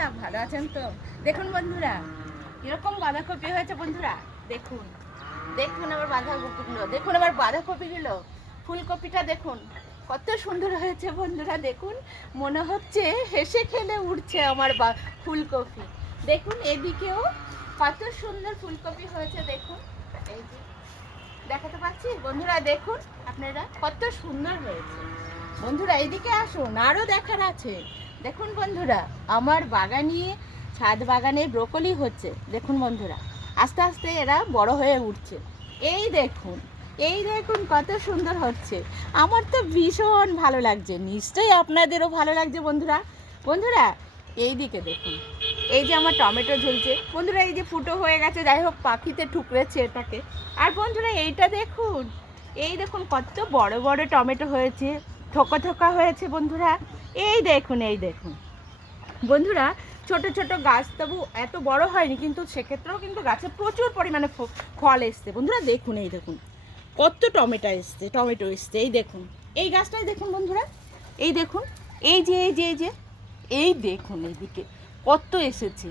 ভালো আছেন তো? দেখুন বন্ধুরা, কীরকম বাঁধাকপি হয়েছে বন্ধুরা, দেখুন। দেখুন আবার বাঁধাকপিগুলো, দেখুন আবার বাঁধাকপিগুলো। ফুলকপিটা দেখুন, কত সুন্দর হয়েছে বন্ধুরা, দেখুন। মনে হচ্ছে হেসে খেলে উঠছে আমার বা- ফুলকপি। দেখুন, এদিকেও কত সুন্দর ফুলকপি হয়েছে, দেখুন। এই যে, দেখাতে পাচ্ছি? বন্ধুরা, দেখুন, আপনারা কত সুন্দর হয়েছে। বন্ধুরা এইদিকে আসুন, আরও দেখার আছে। দেখুন বন্ধুরা, আমার বাগানে, ছাদ বাগানে ব্রোকলি হচ্ছে, দেখুন বন্ধুরা। আস্তে আস্তে এরা বড় হয়ে উঠছে। এই দেখুন এই দেখুন কত সুন্দর হচ্ছে। আমার তো ভীষণ ভালো লাগছে, নিশ্চয়ই আপনাদেরও ভালো লাগছে বন্ধুরা। বন্ধুরা, এই দিকে দেখুন, এই যে আমার টমেটো ঝুলছে। বন্ধুরা, এই যে ফুটো হয়ে গেছে, যাই হোক, পাখিতে ঠুকরেছে এটাকে। আর বন্ধুরা, এইটা দেখুন, এই দেখুন কত বড় বড় টমেটো হয়েছে থোকা থোকা হয়েছে বন্ধুরা। এই দেখুন এই দেখুন। বন্ধুরা, ছোট ছোট গাছ তবু এত বড় হয়নি, কিন্তু সেক্ষেত্রেও কিন্তু গাছে প্রচুর পরিমাণে ফল এসছে। বন্ধুরা, দেখুন, এই দেখুন। কত টমেটো এসছে টমেটো এসছে, এই দেখুন। এই গাছটাই দেখুন, বন্ধুরা। এই দেখুন, এই যে এই যে এই যে, এই দেখুন এইদিকে, কত এসেছে।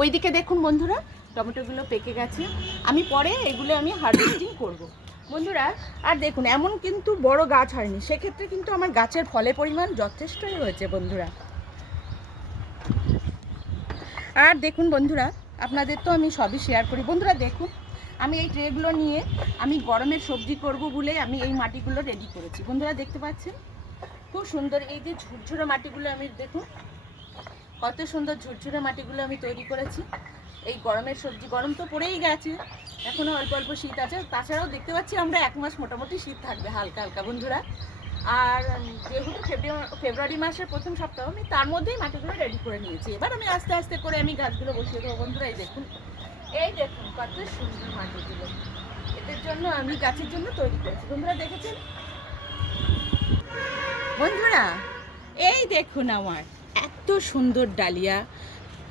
ওইদিকে দেখুন, বন্ধুরা, টমেটোগুলো পেকে গেছে। আমি পরে এগুলো আমি হার্ভেস্টিং করব। বন্ধুরা, আর দেখুন, এমন কিন্তু বড় গাছ হয়নি। সেক্ষেত্রে কিন্তু আমার গাছের ফলের পরিমাণ যথেষ্টই হয়েছে বন্ধুরা। আর দেখুন বন্ধুরা, আপনাদের তো আমি সবই শেয়ার করি। বন্ধুরা, দেখুন, আমি এই ট্রেগুলো নিয়ে আমি গরমের সবজি করব বলে আমি এই মাটিগুলো রেডি করেছি। বন্ধুরা, দেখতে পাচ্ছেন? খুব সুন্দর এই যে ঝুরঝুরে মাটিগুলো আমি, দেখুন, কত সুন্দর ঝুরঝুরে মাটিগুলো আমি তৈরি করেছি। এই গরমের সবজি, গরম তো পড়েই গেছে। এখনও অল্প অল্প শীত আছে। তাছাড়াও দেখতে পাচ্ছি আমরা এক মাস মোটামুটি শীত থাকবে, হালকা হালকা বন্ধুরা। আর যেহেতু ফেব্রুয়ারি মাসের প্রথম সপ্তাহ, আমি তার মধ্যেই মাটিগুলো রেডি করে নিয়েছি। এবার আমি আস্তে আস্তে করে আমি গাছগুলো বসিয়ে দেবো। বন্ধুরা, এই দেখুন। এই দেখুন, কত সুন্দর মাটিগুলো। এদের জন্য আমি গাছের জন্য তৈরি করেছি। বন্ধুরা, দেখেছেন? বন্ধুরা, এই দেখুন আমার। এত সুন্দর ডালিয়া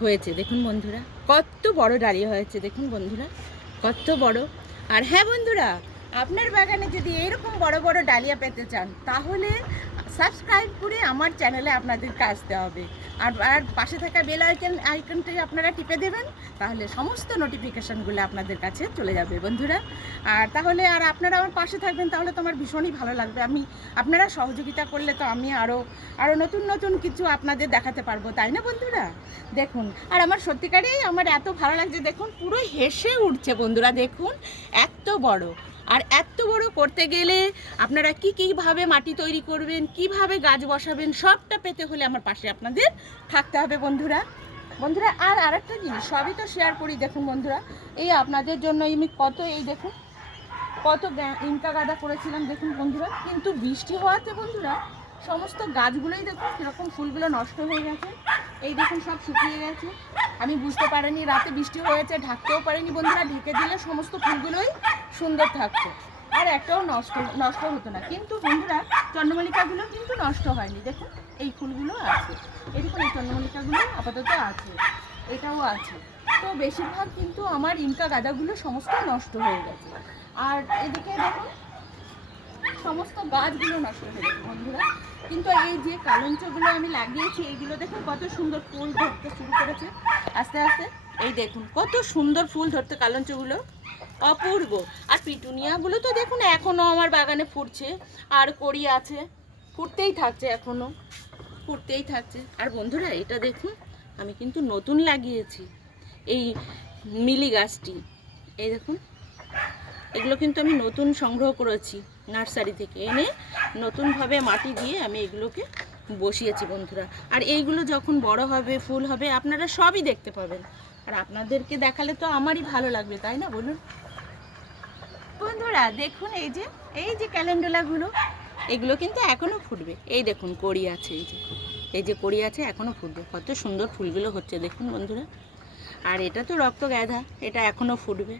হয়েছে। দেখুন বন্ধুরা, কত বড় ডালিয়া হয়েছে। দেখুন বন্ধুরা। কত বড়? আর হ্যাঁ বন্ধুরা, আপনার বাগানে যদি এরকম বড় বড় ডালিয়া পেতে চান, তাহলে সাবস্ক্রাইব করে আমার চ্যানেলে আপনাদেরকে আসতে হবে। আর আর পাশে থাকা বেল আইকন আইকনটাই আপনারা টিপে দেবেন, তাহলে সমস্ত নোটিফিকেশানগুলো আপনাদের কাছে চলে যাবে বন্ধুরা। আর তাহলে, আর আপনারা আমার পাশে থাকবেন, তাহলে তো আমার ভীষণই ভালো লাগবে। আমি, আপনারা সহযোগিতা করলে তো আমি আরও আরও নতুন নতুন কিছু আপনাদের দেখাতে পারব, তাই না বন্ধুরা? দেখুন, আর আমার সত্যিকারেই আমার এত ভালো লাগছে, দেখুন, পুরো হেসে উঠছে বন্ধুরা, দেখুন, এত বড়। আর এত বড় করতে গেলে আপনারা কি কীভাবে মাটি তৈরি করবেন, কীভাবে গাছ বসাবেন, সবটা পেতে হলে আমার পাশে আপনাদের থাকতে হবে বন্ধুরা। বন্ধুরা, আর আরেকটা জিনিস, সবই তো শেয়ার করি, দেখুন বন্ধুরা, এই আপনাদের জন্য আমি কত, এই দেখুন, কত ইনকা গাদা করেছিলাম, দেখুন বন্ধুরা, কিন্তু বৃষ্টি হওয়াতে বন্ধুরা সমস্ত গাছগুলোই দেখুন কীরকম ফুলগুলো নষ্ট হয়ে গেছে। এই দেখুন সব শুকিয়ে গেছে। আমি বুঝতে পারিনি, রাতে বৃষ্টি হয়েছে, ঢাকতেও পারিনি বন্ধুরা, ঢেকে দিলে সমস্ত ফুলগুলোই সুন্দর থাকতো। আর একটাও নষ্ট নষ্ট হতো না। কিন্তু বন্ধুরা, চন্দ্রমল্লিকাগুলো কিন্তু নষ্ট হয়নি। দেখুন, এই ফুলগুলো আছে। দেখুন, এই চন্দ্রমল্লিকাগুলো আপাতত আছে। এটাও আছে। তো বেশিরভাগ কিন্তু আমার ইনকা গাঁদাগুলো সমস্ত নষ্ট হয়ে গেছে। আর এদিকে দেখুন, সমস্ত গাছগুলো নষ্ট হয়ে গেছে বন্ধুরা। কিন্তু এই যে কালঞ্চগুলো আমি লাগিয়েছি, এইগুলো দেখুন কত সুন্দর ফুল ধরতে শুরু করেছে। আস্তে আস্তে, এই দেখুন কত সুন্দর ফুল ধরতে কালঞ্চগুলো। অপূর্ব। আর পিটুনিয়াগুলো তো দেখুন এখনও আমার বাগানে ফুটছে, আর কড়ি আছে। ফুটতেই থাকছে এখনও ফুটতেই থাকছে। আর বন্ধুরা, এটা দেখুন, আমি কিন্তু নতুন লাগিয়েছি, এই মিলি গাছটি। এই দেখুন, এগুলো কিন্তু আমি নতুন সংগ্রহ করেছি। নার্সারি থেকে এনে নতুনভাবে মাটি দিয়ে আমি এগুলোকে বসিয়েছি বন্ধুরা। আর এইগুলো যখন বড় হবে, ফুল হবে, আপনারা সবই দেখতে পাবেন। আর আপনাদেরকে দেখালে তো আমারই ভালো লাগবে, তাই না বলুন? বন্ধুরা, দেখুন এই যে এই যে ক্যালেন্ডুলাগুলো, এগুলো কিন্তু এখনও ফুটবে। এই দেখুন, কড়ি আছে এই যে। এই যে কড়ি আছে এখনও ফুটবে। কত সুন্দর ফুলগুলো হচ্ছে, দেখুন বন্ধুরা। আর এটা তো রক্ত গাঁধা এটা এখনও ফুটবে।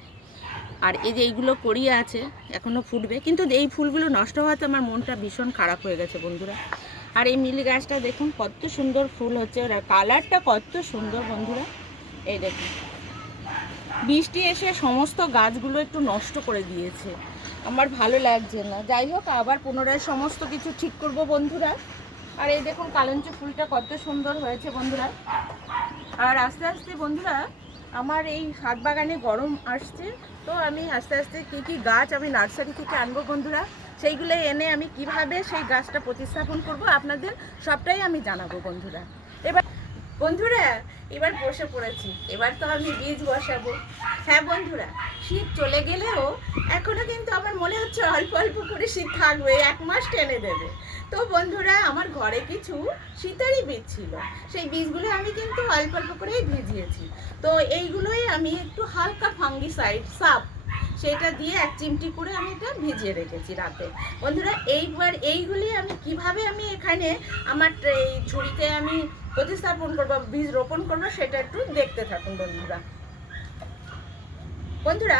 আর এই যে এইগুলো করিয়ে আছে এখনও ফুটবে। কিন্তু এই ফুলগুলো নষ্ট হওয়াতে আমার মনটা ভীষণ খারাপ হয়ে গেছে বন্ধুরা। আর এই মিলি গাছটা দেখুন, কত সুন্দর ফুল হচ্ছে। আর কালারটা কত সুন্দর বন্ধুরা। এই দেখুন। বৃষ্টি এসে সমস্ত গাছগুলো একটু নষ্ট করে দিয়েছে। আমার ভালো লাগছে না। যাই হোক, আবার পুনরায় সমস্ত কিছু ঠিক করব বন্ধুরা। আর এই দেখুন, কালঞ্চ ফুলটা কত সুন্দর হয়েছে বন্ধুরা। আর আস্তে আস্তে বন্ধুরা আমার এই হাত বাগানে গরম আসছে, তো আমি আস্তে আস্তে কী কী গাছ আমি নার্সারি থেকে আনব বন্ধুরা, সেইগুলো এনে আমি কীভাবে সেই গাছটা প্রতিস্থাপন করব আপনাদের সবটাই আমি জানাব বন্ধুরা। এবার বন্ধুরা, এবার বসে পড়েছি। এবার তো আমি বীজ বসাবো। হ্যাঁ বন্ধুরা, শীত চলে গেলেও এখনও কিন্তু আমার মনে হচ্ছে অল্প অল্প করে শীত থাকবে, এক মাস টেনে দেবে। তো বন্ধুরা, আমার ঘরে কিছু শীতেরই বীজ ছিল। সেই বীজগুলো আমি কিন্তু অল্প অল্প করেই ভিজিয়েছি। তো এইগুলোই আমি একটু হালকা ফাঙ্গিসাইড, সাপ সেটা দিয়ে এক চিমটি করে আমি এটা ভিজিয়ে রেখেছি রাতে। বন্ধুরা, এইবার এইগুলি আমি কীভাবে আমি এখানে আমার এই ঝুড়িতে আমি প্রতিস্থাপন করব বীজ রোপণ করব সেটা একটু দেখতে থাকুন বন্ধুরা। বন্ধুরা,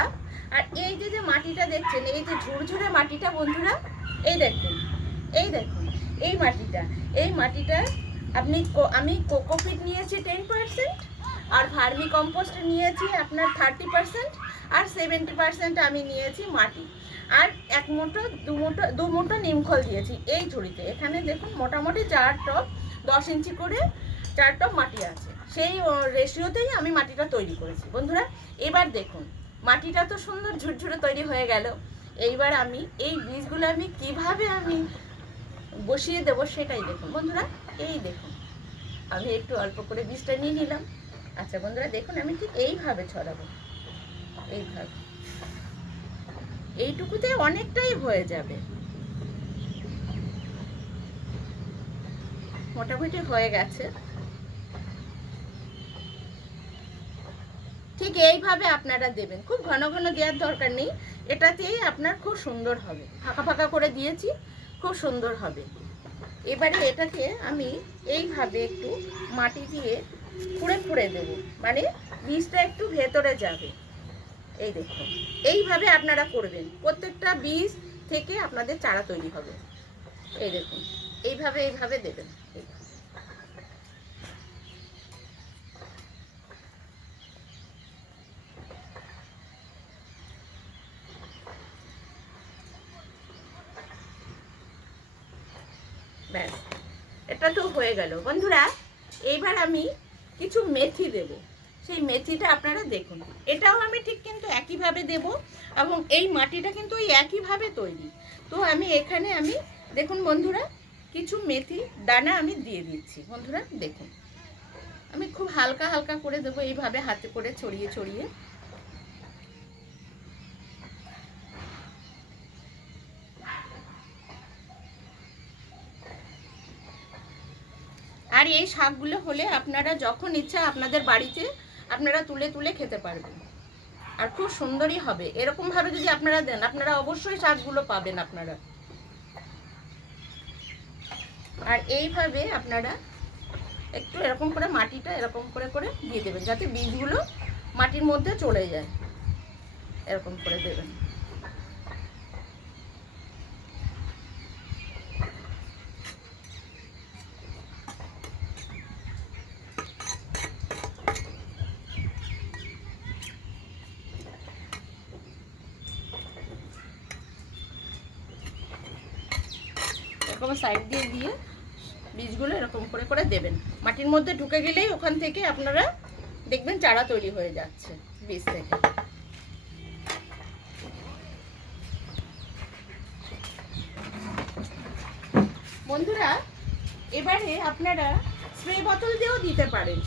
আর এই যে যে মাটিটা দেখছেন, এই যে ঝুরঝুরে মাটিটা বন্ধুরা, এই দেখুন এই দেখুন, এই মাটিটা এই মাটিটা আপনি আমি কোকোপিট নিয়েছি টেন পার্সেন্ট আর ভার্মি কম্পোস্ট নিয়েছি আপনার থার্টি পার্সেন্ট আর সেভেন্টি পার্সেন্ট আমি নিয়েছি মাটি। আর এক মুঠো, দু মুঠো দু মুঠো নিমখল দিয়েছি এই ঝুড়িতে। এখানে দেখুন মোটামুটি চার টপ, দশ ইঞ্চি করে চার টপ মাটি আছে। সেই রেশিওতেই আমি মাটিটা তৈরি করেছি। বন্ধুরা, এবার দেখুন, মাটিটা তো সুন্দর ঝুরঝুরে তৈরি হয়ে গেল। এইবার আমি এই বীজগুলো আমি কীভাবে আমি বসিয়ে দেবো সেটাই দেখুন। বন্ধুরা, এই দেখুন, আমি একটু অল্প করে বীজটা নিয়ে নিলাম। আচ্ছা বন্ধুরা, দেখুন, আমি ঠিক এইভাবে ছড়াবো। এইভাবে। এইটুকুতে অনেকটাই হয়ে যাবে। মোটামুটি হয়ে গেছে। ঠিক এইভাবে আপনারা দেবেন। খুব ঘন ঘন দেওয়ার দরকার নেই। এটাতেই আপনার খুব সুন্দর হবে। ফাঁকা ফাঁকা করে দিয়েছি, খুব সুন্দর হবে। এবারে এটাকে আমি এইভাবে একটু মাটি দিয়ে ফুড়ে ফুড়ে দেব। মানে বীজটা একটু ভেতরে যাবে। এই দেখুন এইভাবে আপনারা করবেন। প্রত্যেকটা বীজ থেকে আপনাদের চারা তৈরি হবে। এই দেখুন, এইভাবে এইভাবে দেবেন। ব্যাস, এটা তো হয়ে গেল। বন্ধুরা, এইবার আমি কিছু মেথি দেব। সেই মেথিটা আপনারা দেখুন। এটাও আমি ঠিক কিন্তু একইভাবে দেব এবং এই মাটিটা কিন্তু ওই একইভাবে তৈরি। তো আমি এখানে আমি, দেখুন বন্ধুরা, কিছু মেথি দানা আমি দিয়ে দিচ্ছি। বন্ধুরা, দেখুন। আমি খুব হালকা হালকা করে দেবো এইভাবে হাতে করে ছড়িয়ে ছড়িয়ে। আর এই শাকগুলো হলে আপনারা যখন ইচ্ছা আপনাদের বাড়িতে আপনারা তুলে তুলে খেতে পারবেন। আর খুব সুন্দরই হবে। এরকম ভাবে যদি আপনারা দেন, আপনারা অবশ্যই শাকগুলো পাবেন আপনারা। আর এইভাবে আপনারা একটু এরকম করে মাটিটা এরকম করে করে দিয়ে দেবেন, যাতে বীজগুলো মাটির মধ্যে চলে যায়। এরকম করে দেবেন। সাইড দিয়ে দিয়ে বীজগুলো এরকম করে করে দেবেন। মাটির মধ্যে ঢুকে গেলেই ওখান থেকে আপনারা দেখবেন চারা তৈরি হয়ে যাচ্ছে বীজ থেকে। বন্ধুরা, এবারে আপনারা স্প্রে বোতল দিয়েও দিতে পারেন।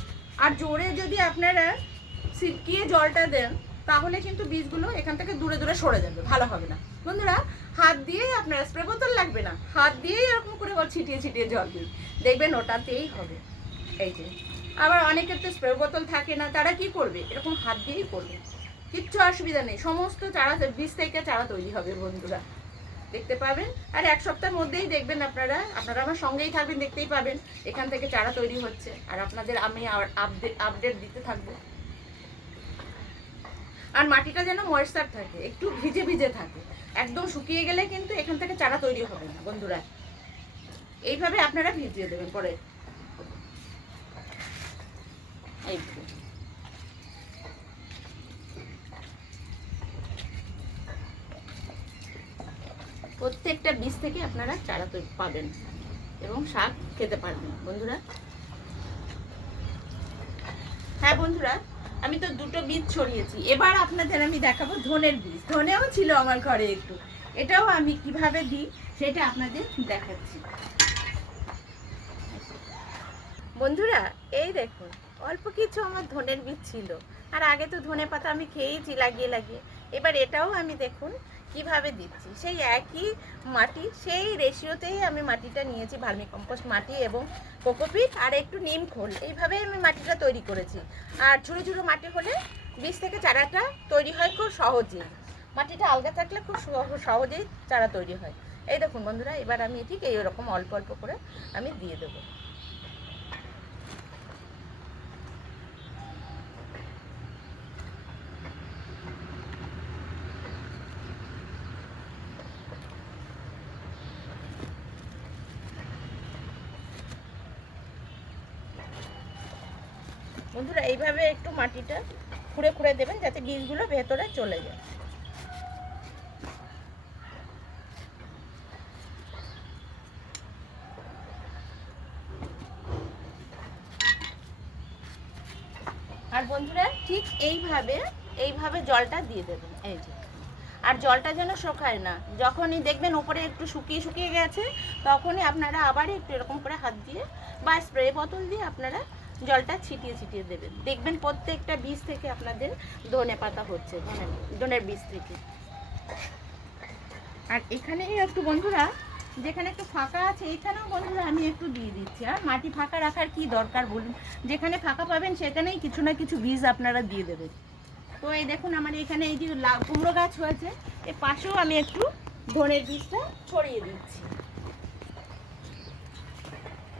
আর জোরে যদি আপনারা ছিটকিয়ে জলটা দেন, তাহলে কিন্তু বীজগুলো এখান থেকে দূরে দূরে সরে যাবে, ভালো হবে না। বন্ধুরা হাত দিয়েই আপনার স্প্রে বোতল লাগবে না। হাত দিয়েই এরকম করে ছিটিয়ে ছিটিয়ে জল দিন। দেখবেন ওটাতেই হবে। এই যে, আবার অনেকের তো স্প্রে বোতল থাকে না, তারা কি করবে? এরকম হাত দিয়েই করবে। কিচ্ছু অসুবিধা নেই। সমস্ত চারা বীজ থেকে চারা তৈরি হবে বন্ধুরা। দেখতে পাবেন? আর এক সপ্তাহের মধ্যেই দেখবেন আপনারা আপনারা আমার সঙ্গেই থাকবেন, দেখতেই পাবেন। এখান থেকে চারা তৈরি হচ্ছে। আর আপনাদের আমি আপডেট আপডেট দিতে থাকব। আর মাটিটা যেন ময়েশ্চার থাকে, একটু ভিজে ভিজে থাকে। একদম শুকিয়ে গেলে কিন্তু এখান থেকে চারা তৈরি হবে না, বন্ধুরা। এইভাবে আপনারা ভিজিয়ে দেবেন পরে। প্রত্যেকটা বীজ থেকে আপনারা চারা তৈরি পাবেন এবং শাক খেতে পারবেন, বন্ধুরা। হ্যাঁ বন্ধুরা আমি তো দুটো বীজ ছড়িয়েছি। এবার আপনাদের আমি দেখাবো ধনের বীজ। ধনেও ছিল আমার ঘরে একটু। এটাও আমি কীভাবে দিই সেটা আপনাদের দেখাচ্ছি। বন্ধুরা, এই দেখুন, অল্প কিছু আমার ধনের বীজ ছিল। আর আগে তো ধনে পাতা আমি খেয়েইছি লাগিয়ে লাগিয়ে। এবার এটাও আমি দেখুন কীভাবে দিচ্ছি? সেই একই মাটি, সেই রেশিওতেই আমি মাটিটা নিয়েছি ভার্মি কম্পোস্ট মাটি এবং কোকোপিট আর একটু নিম খোল। এইভাবেই আমি মাটিটা তৈরি করেছি। আর ঝুড়ো ঝুড়ো মাটি হলে বীজ থেকে চারাটা তৈরি হয় খুব সহজেই। মাটিটা আলগা থাকলে খুব সহ- সহজেই চারা তৈরি হয়। এই দেখুন বন্ধুরা, এবার আমি ঠিক এই রকম অল্প অল্প করে আমি দিয়ে দেবো। বন্ধুরা, এইভাবে একটু মাটিটা খুঁড়ে খুঁড়ে দেবেন যাতে বীজগুলো ভেতরে চলে যায়। আর বন্ধুরা, ঠিক এইভাবে এইভাবে জলটা দিয়ে দেবেন, এই যে। আর জলটা যেন শোকায় না, যখনই দেখবেন উপরে একটু শুকিয়ে শুকিয়ে গেছে, তখনই আপনারা আবার একটু এরকম করে হাত দিয়ে বা স্প্রে বোতল দিয়ে আপনারা জলটা ছিটিয়ে ছিটিয়ে দেবেন দেখবেন প্রত্যেকটা বীজ থেকে আপনাদের ধনে পাতা হচ্ছে ধনে ধনের বীজ থেকে। আর এখানে একটু বন্ধুরা, যেখানে একটু ফাঁকা আছে, এখানেও বন্ধুরা আমি একটু দিয়ে দিচ্ছি, আর মাটি ফাঁকা রাখার কি দরকার বলুন? যেখানে ফাঁকা পাবেন, সেখানেই কিছু না কিছু বীজ আপনারা দিয়ে দেবেন। তো এই দেখুন, আমার এখানে এই যে কুমড়ো গাছ হয়েছে এর পাশেও আমি একটু ধনের বীজটা ছড়িয়ে দিচ্ছি।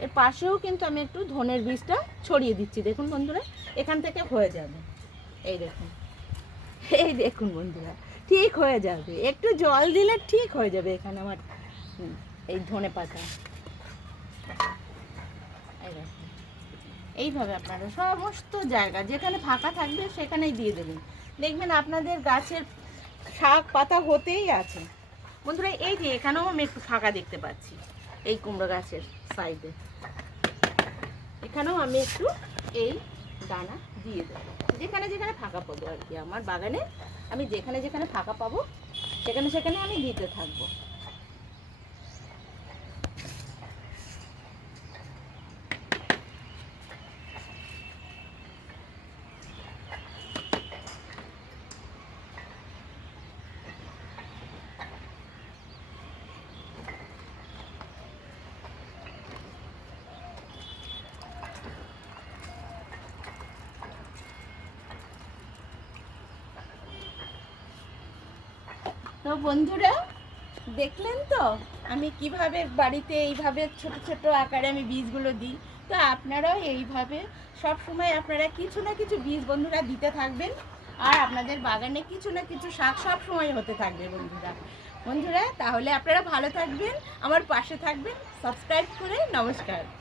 এর পাশেও কিন্তু আমি একটু ধনের বীজটা ছড়িয়ে দিচ্ছি। দেখুন বন্ধুরা, এখান থেকে হয়ে যাবে। এই দেখুন এই দেখুন বন্ধুরা, ঠিক হয়ে যাবে। একটু জল দিলে ঠিক হয়ে যাবে এখানে আমার এই ধনে পাতা। এইভাবে আপনারা সমস্ত জায়গা, যেখানে ফাঁকা থাকবে সেখানেই দিয়ে দেবেন। দেখবেন আপনাদের গাছের শাক পাতা হতেই আছে। বন্ধুরা, এই যে এখানেও আমি একটু ফাঁকা দেখতে পাচ্ছি। এই কুমড়ো গাছের সাইডে এখানেও আমি একটু এই দানা দিয়ে দেবো। যেখানে যেখানে ফাঁকা পাবো আর কি। আমার বাগানে আমি যেখানে যেখানে ফাঁকা পাবো, সেখানে সেখানে আমি দিতে থাকব। তো বন্ধুরা, দেখলেন তো? আমি কীভাবে বাড়িতে এইভাবে ছোট ছোট আকারে আমি বীজগুলো দিই? তো আপনারাও এইভাবে সব সময় আপনারা কিছু না কিছু বীজ বন্ধুরা দিতে থাকবেন। আর আপনাদের বাগানে কিছু না কিছু শাক সব সময় হতে থাকবে বন্ধুরা। বন্ধুরা, তাহলে আপনারা ভালো থাকবেন, আমার পাশে থাকবেন। সাবস্ক্রাইব করে নমস্কার।